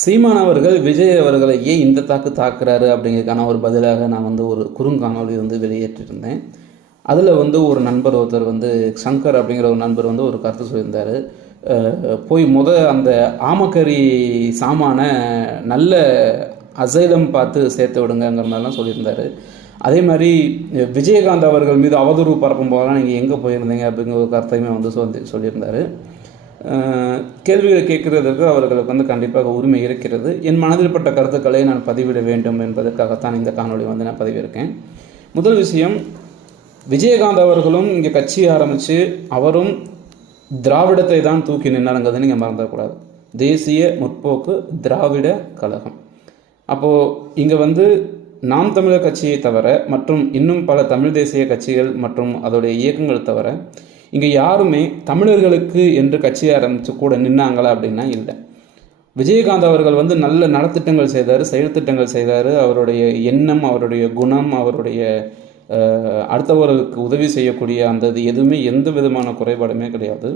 சீமான் அவர்கள் விஜய் அவர்களை ஏன் இந்த தாக்கு தாக்குறாரு அப்படிங்கிறதுக்கான ஒரு பதிலாக நான் வந்து ஒரு குறுங்காணொலி வந்து வெளியேற்றிருந்தேன் அதில் வந்து ஒரு நண்பர் ஒருத்தர் வந்து சங்கர் அப்படிங்கிற ஒரு நண்பர் வந்து ஒரு கருத்து சொல்லியிருந்தார். போய் முத அந்த ஆமக்கறி சாமான நல்ல அசைலம் பார்த்து சேர்த்து விடுங்கங்கிற மாதிரிலாம் சொல்லியிருந்தார். அதே மாதிரி விஜயகாந்த் அவர்கள் மீது அவதூறு பரப்பும் போதெல்லாம் நீங்கள் எங்கே போயிருந்தீங்க அப்படிங்கிற ஒரு கருத்தையுமே வந்து சொல்லி சொல்லியிருந்தார். கேள்விகளை கேட்கிறதற்கு அவர்களுக்கு வந்து கண்டிப்பாக உரிமை இருக்கிறது. என் மனதில் பட்ட கருத்துக்களை நான் பதிவிட வேண்டும் என்பதற்காகத்தான் இந்த காணொலி வந்து நான் பதிவிருக்கேன் முதல் விஷயம் விஜயகாந்த் அவர்களும் இங்கே கட்சி ஆரம்பித்து அவரும் திராவிடத்தை தான் தூக்கி நின்னாருங்கிறத நீங்கள் மறந்துடக்கூடாது. தேசிய முற்போக்கு திராவிட கழகம். அப்போது இங்கே வந்து நாம் தமிழர் கட்சியை தவிர மற்றும் இன்னும் பல தமிழ் தேசிய கட்சிகள் மற்றும் அதோடைய இயக்கங்கள் தவிர இங்கே யாருமே தமிழர்களுக்கு என்று கட்சி ஆரம்பித்து கூட நின்னாங்களா அப்படின்னா இல்லை. விஜயகாந்த் அவர்கள் வந்து நல்ல நலத்திட்டங்கள் செய்தார் செயல்திட்டங்கள் செய்தார். அவருடைய எண்ணம் அவருடைய குணம் அவருடைய அடுத்தவர்களுக்கு உதவி செய்யக்கூடிய அந்த இது எதுவுமே எந்த விதமான குறைபாடுமே கிடையாது.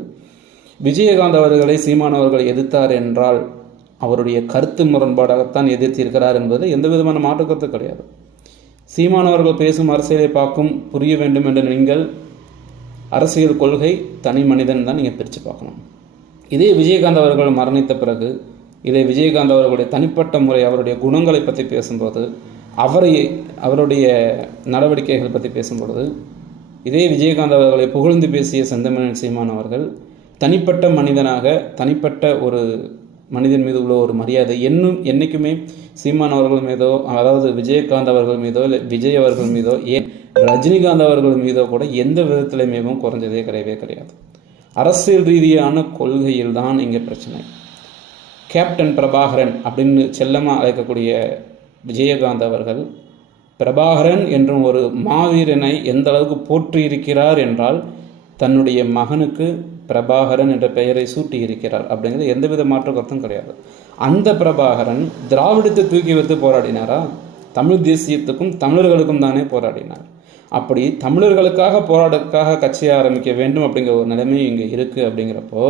விஜயகாந்த் அவர்களை சீமான் அவர்கள் எதிர்த்தார் என்றால் அவருடைய கருத்து முரண்பாடாகத்தான் எதிர்த்திருக்கிறார் என்பது எந்த விதமான மாற்றுக்கருத்து கிடையாது. சீமானவர்கள் பேசும் அரசியலை பார்க்கும் புரிய வேண்டும் என்று நீங்கள் அரசியல் கொள்கை தனி மனிதன் தான் நீங்கள் பிரித்து பார்க்கணும். இதே விஜயகாந்த் அவர்கள் மரணித்த பிறகு இதே விஜயகாந்த் அவர்களுடைய தனிப்பட்ட முறை அவருடைய குணங்களை பற்றி பேசும்போது அவரை அவருடைய நடவடிக்கைகள் பற்றி பேசும்பொழுது இதே விஜயகாந்த் அவர்களை புகழ்ந்து பேசிய செந்தமிழன் சீமான் அவர்கள் தனிப்பட்ட மனிதனாக தனிப்பட்ட ஒரு மனிதன் மீது உள்ள ஒரு மரியாதை என்னும் என்றைக்குமே சீமான் அவர்கள் மீதோ அதாவது விஜயகாந்த் அவர்கள் மீதோ இல்லை விஜய் அவர்கள் மீதோ ஏன் ரஜினிகாந்த் அவர்கள் மீதோ கூட எந்த விதத்திலுமே குறைஞ்சதே கிடையவே கிடையாது. அரசியல் ரீதியான கொள்கையில் தான் இங்கே பிரச்சனை. கேப்டன் பிரபாகரன் அப்படின்னு செல்லமாக அழைக்கக்கூடிய விஜயகாந்த் அவர்கள் பிரபாகரன் என்றும் ஒரு மாவீரனை எந்த அளவுக்கு போற்றியிருக்கிறார் என்றால் தன்னுடைய மகனுக்கு பிரபாகரன் என்ற பெயரை சூட்டி இருக்கிறார் அப்படிங்கிறது எந்தவித மாற்று கருத்தும் கிடையாது. அந்த பிரபாகரன் திராவிடத்தை தூக்கி வைத்து போராடினாரா? தமிழ் தேசியத்துக்கும் தமிழர்களுக்கும் தானே போராடினார். அப்படி தமிழர்களுக்காக போராட்டத்துக்காக கட்சி ஆரம்பிக்க வேண்டும் அப்படிங்கிற ஒரு நிலைமை இங்கே இருக்குது அப்படிங்கிறப்போ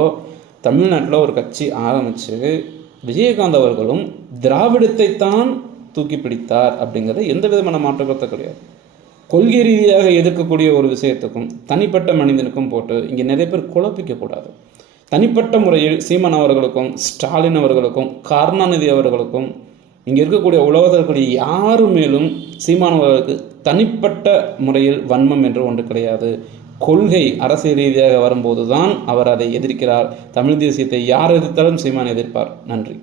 தமிழ்நாட்டில் ஒரு கட்சி ஆரம்பித்து விஜயகாந்த் அவர்களும் திராவிடத்தை தான் தூக்கி பிடித்தார் அப்படிங்கிறது எந்த விதமான மாற்று கிடையாது. கொள்கை ரீதியாக எதிர்க்கக்கூடிய ஒரு விஷயத்துக்கும் தனிப்பட்ட மனிதனுக்கும் போட்டு இங்கே நிறைய பேர் குழப்பிக்கக்கூடாது. தனிப்பட்ட முறையில் சீமான் அவர்களுக்கும் ஸ்டாலின் அவர்களுக்கும் கருணாநிதி அவர்களுக்கும் இங்கே இருக்கக்கூடிய உலகத்தில் யாரு மேலும் சீமான் அவர்களுக்கு தனிப்பட்ட முறையில் வன்மம் என்று ஒன்று கிடையாது. கொள்கை அரசியல் ரீதியாக வரும்போது தான் அவர் அதை எதிர்க்கிறார். தமிழ் தேசியத்தை யார் எதிர்த்தாலும் சீமான் எதிர்ப்பார். நன்றி.